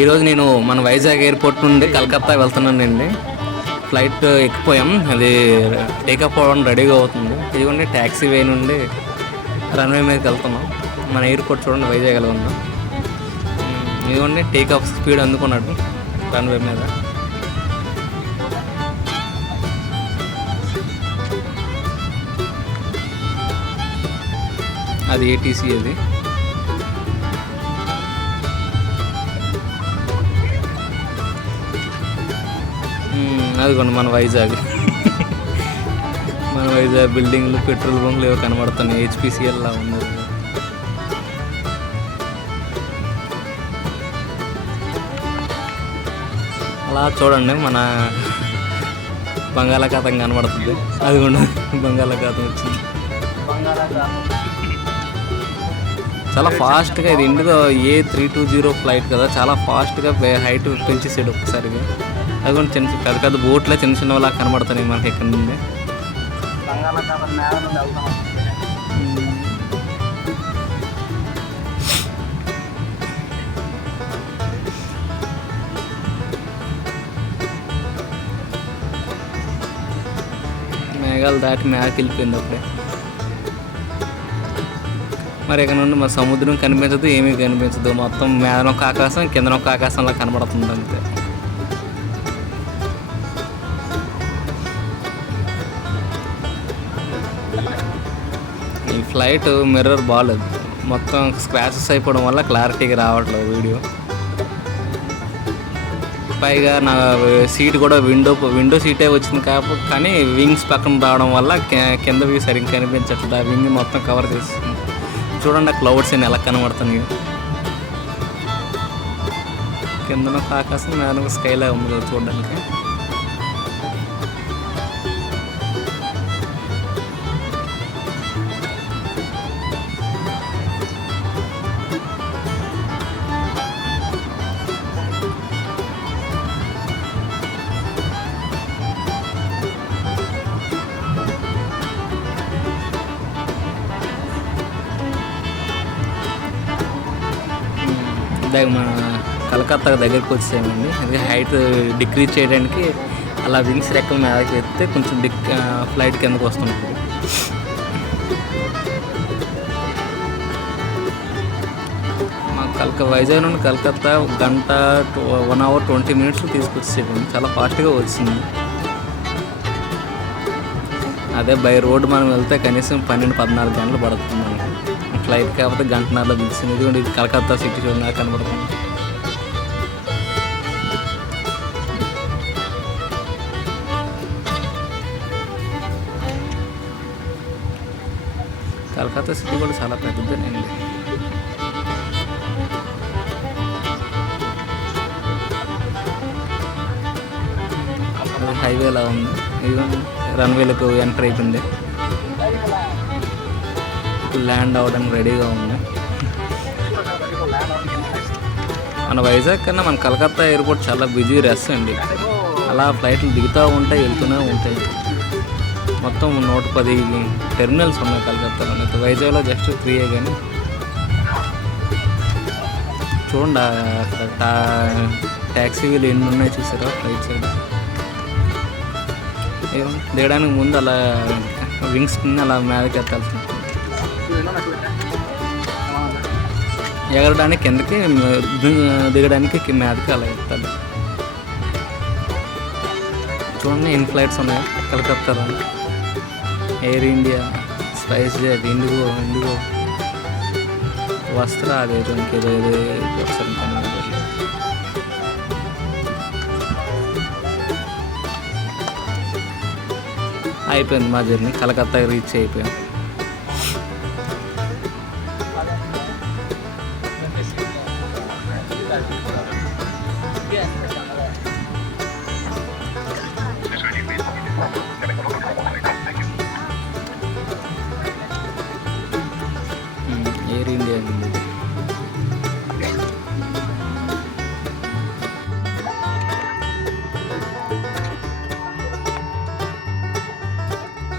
ఈరోజు నేను మన వైజాగ్ ఎయిర్పోర్ట్ నుండి కలకత్తా వెళ్తున్నానండి. ఫ్లైట్ ఎక్కిపోయాం, అది టేకప్ అవ్వడం రెడీగా అవుతుంది. ఇదిగోండి ట్యాక్సీ వే నుండి రన్వే మీదకి వెళ్తున్నాం. మన ఎయిర్పోర్ట్ చూడండి వైజాగ్ ఎలా ఉందో. ఇదిగోండి టేకప్ స్పీడ్ అందుకున్నాడు రన్వే మీద. అది ఏటీసీ. అదిగోండి మన వైజాగ్ బిల్డింగ్లు, పెట్రోల్ బంక్లు ఏవో కనబడుతున్నాయి. హెచ్పిసిఎల్లా ఉంది. అలా చూడండి మన బంగాళాఖాతం కనబడుతుంది. అదిగోండి బంగాళాఖాతం వచ్చింది. చాలా ఫాస్ట్గా, ఇది ఇండిగో A320 ఫ్లైట్ కదా, చాలా ఫాస్ట్గా హైట్ పెంచేసాడు ఒక్కసారిగా. అది కూడా పెద్ద పెద్ద బోట్లే చిన్న చిన్న వాళ్ళ కనబడుతున్నాయి మనకి ఇక్కడ నుండి. మేఘాలు దాటి మేఘకి వెళ్ళిపోయింది అప్పుడే. మరి ఇక్కడ నుండి మన సముద్రం కనిపించదు, ఏమీ కనిపించదు. మొత్తం మేదన ఒక ఆకాశం, కిందన ఒక ఆకాశంలా కనబడుతుంది అంతే. ఈ ఫ్లైట్ మిర్రర్ బాగాలేదు, మొత్తం స్క్రాచెస్ అయిపోవడం వల్ల క్లారిటీగా రావట్లేదు వీడియో. పైగా నా సీట్ కూడా విండో సీటే వచ్చింది కానీ వింగ్స్ పక్కన రావడం వల్ల కింద వ్యూ సరిగ్గా కనిపించట్లేదు. ఆ వింగ్ మొత్తం కవర్ చేస్తుంది. చూడండి ఆ క్లౌడ్స్ అని ఎలా కనబడుతున్నాయి. కిందన ఆకాశం, మీద స్కైలా ఉంది కదా చూడడానికి. మన కలకత్తా దగ్గరికి వచ్చేసామండి. అది హైట్ డిక్రీజ్ చేయడానికి అలా వింగ్స్ రెక్కల మీదకి ఎత్తే కొంచెం ఫ్లైట్ కిందకు వస్తుంటుంది. మా వైజాగ్ నుండి కలకత్తా 1 hour 20 minutes తీసుకొచ్చేసాడు. చాలా ఫాస్ట్గా వచ్చింది. అదే బై రోడ్ మనం వెళ్తే కనీసం 12-14 గంటలు పడుతుంది మనకి. ఫ్లైట్ కాకపోతే 1.5 దిగుతుంది. ఇదిగోండి ఇది కలకత్తా సిటీ చూడండి కనబడుతుంది. కలకత్తా సిటీ కూడా చాలా పెద్దదేనండి. హైవేలా ఉంది. ఇదిగోండి రన్వేలకు ఎంటర్ అయిపోయింది. ల్యాండ్ అవ్వడానికి రెడీగా ఉంది. మన వైజాగ్ కన్నా మన కలకత్తా ఎయిర్పోర్ట్ చాలా బిజీ రష్ అండి. అలా ఫ్లైట్లు దిగుతూ ఉంటాయి, వెళ్తూనే ఉంటాయి. మొత్తం 110 టెర్మినల్స్ ఉన్నాయి కలకత్తాలో. అయితే వైజాగ్లో జస్ట్ 3 కానీ. చూడండి అక్కడ ట్యాక్సీలు ఎన్ని ఉన్నాయి చూసారా రైట్ సైడ్. దిగడానికి ముందు అలా వింగ్స్ అలా మీదకి ఎత్తాల్సింది. ఎగరడానికి కిందకి, దిగడానికి మీదకి అలా ఎత్తాలి. చూడండి ఎన్ని ఫ్లైట్స్ ఉన్నాయి కలకత్తాలో. Air India, spice jet, IndiGo, వస్త్ర, అదేదో ఇంకేదో ఒకసారి అయిపోయింది మా జర్నీ. కలకత్తా రీచ్ అయిపోయాం.